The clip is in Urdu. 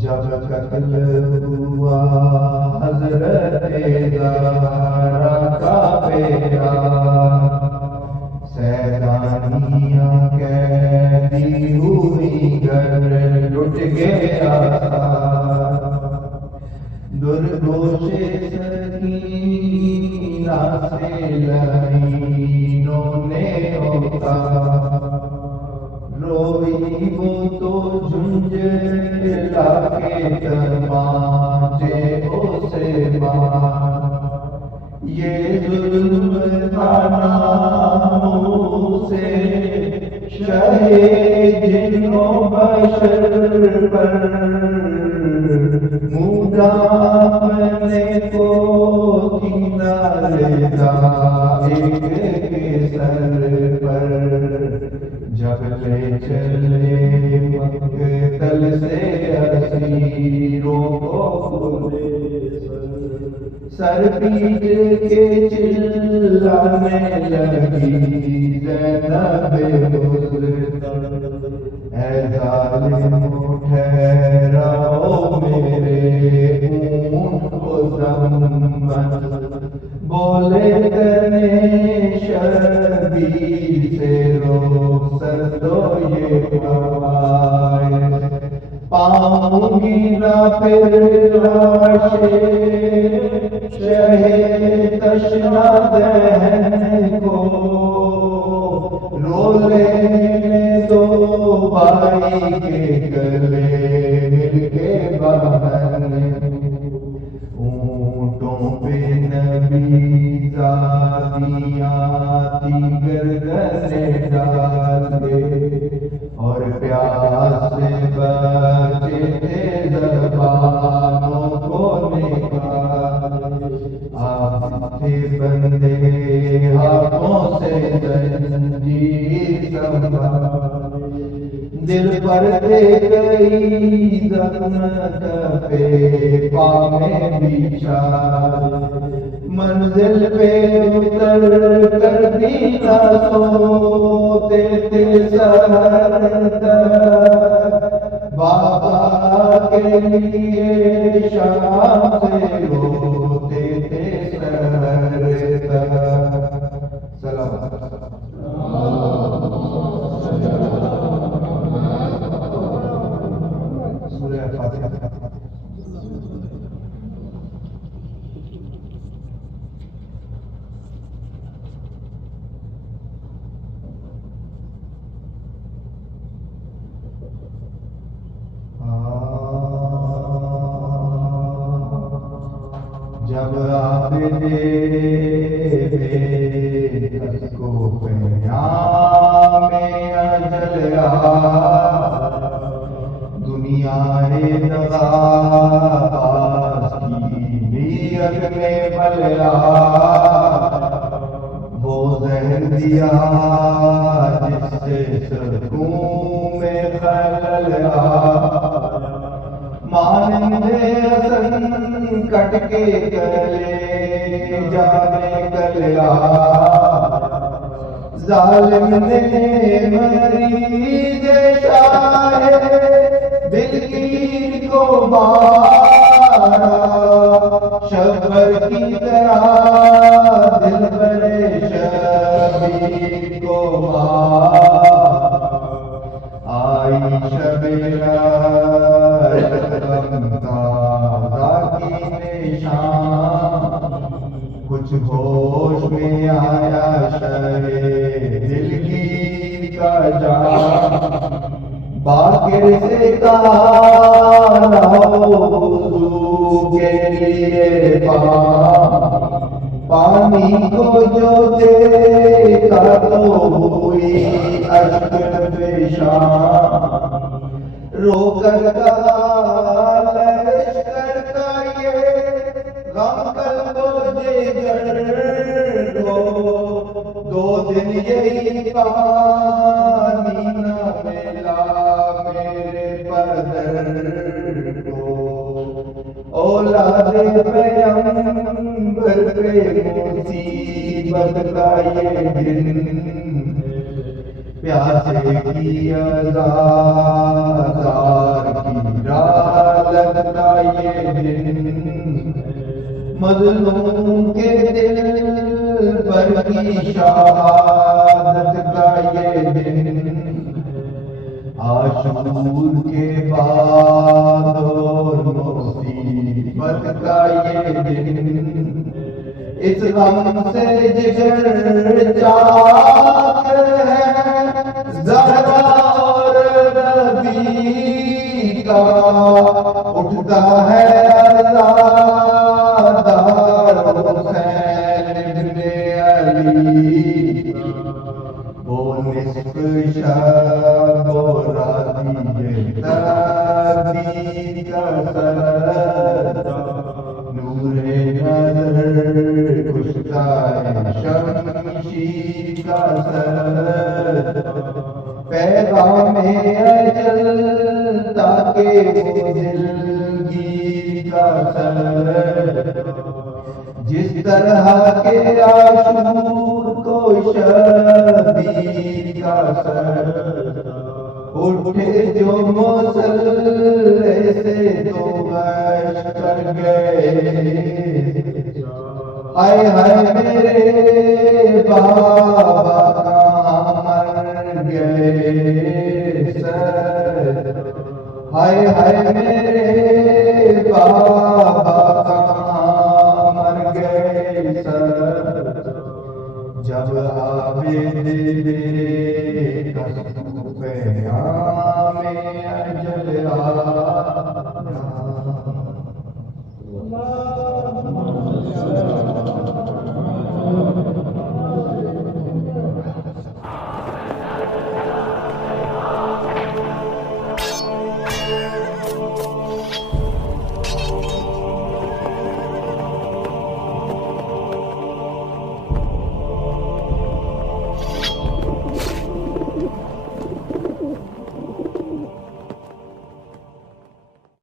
جب قتل ہوا حضرت زہرا کا بیٹا، سیدانیاں قیدی ہوئی، گھر لٹ گیا درگوش سکینہ سے لعینوں نے ہوتا، روئی وہ تو جھنجھلا کے تماچے اسے مار، یہ ظلم تھا ناموں سے شہ جن و بشر پر، مولا اپنے کو کینہ لیتا ایک کے سر پر، جب لے چلے مقتل سے اسیروں کو سر پیٹ کے چلانے لگی زینب اے ظالمو ٹھہراؤ میرے اونٹ کو ضمن، بولے تنے شبیر سے روسر دو یہ قوائد، پاؤں گی نہ پھر لاشے شہ تشنہ دہن کو، رو لینے دو بھائی کے گلے مل کے بہن، اونٹوں پہ نبی زادیاں تھی گردنیں ڈال دے، اور پیاس سے بچے تھے زبانوں کو نکال، آپ تھے بندے ہاتھوں سے زنجیر سنبھال، دل پر دے گئی زخم کفے پا میں بچھا، منزل پہ اتر کر بھی نہ سوتے تھے سحر تک، بابا کے لیے شام سے روتے تھے سحر تک۔ سلام سورہ فاتحہ۔ جب عابد بے کو قیام اجل دنیا دغاز کی نیت میں ملیا، وہ زہر دیا جس سے سکون میں خلل مانند حسن کٹ کے گلے جانے گلیا، ظالم نے مریض شاہ دلگیر کو مارا، شبر کی طرح دل بر شبیر کو مارا، آئی شب کچھ ہوش میں آیا شہ دلگیر کا جان، باقر سے کہا وضو کے لیے پانی کو جو دیکھا تو ہوئی اشک پیشان، رو کر کہا لشکر کا یہ غم قلب و جگر کو، 2 دن یہی پانی نہ ملا اولاد پیغمبر پہ مصیبت کا یہ دن، پیاسے کی عزادار کی رالت کا یہ دن، مظلوم کے دل پر کی شہادت کا یہ دن، عاشور کے بعد اور مصیبت کا یہ دن، اس غم سے جگر چاک ہے زہرا اور نبی کا، اٹھتا ہے عزادار حسین ابن علی، وہ نصف شب و راتی تقدیر کا سرد، نور نظر کشتا ہے شمشیر کا سرد، پیغام اجل تاکہ وہ دلگیر کا سرد، جس طرح کے عاشور کو شبیر کا سر، اٹھے جو مسلح سے تو غش کر گئے، ہائے ہائے میرے بابا کہاں مر گئے سر، ہائے ہائے میرے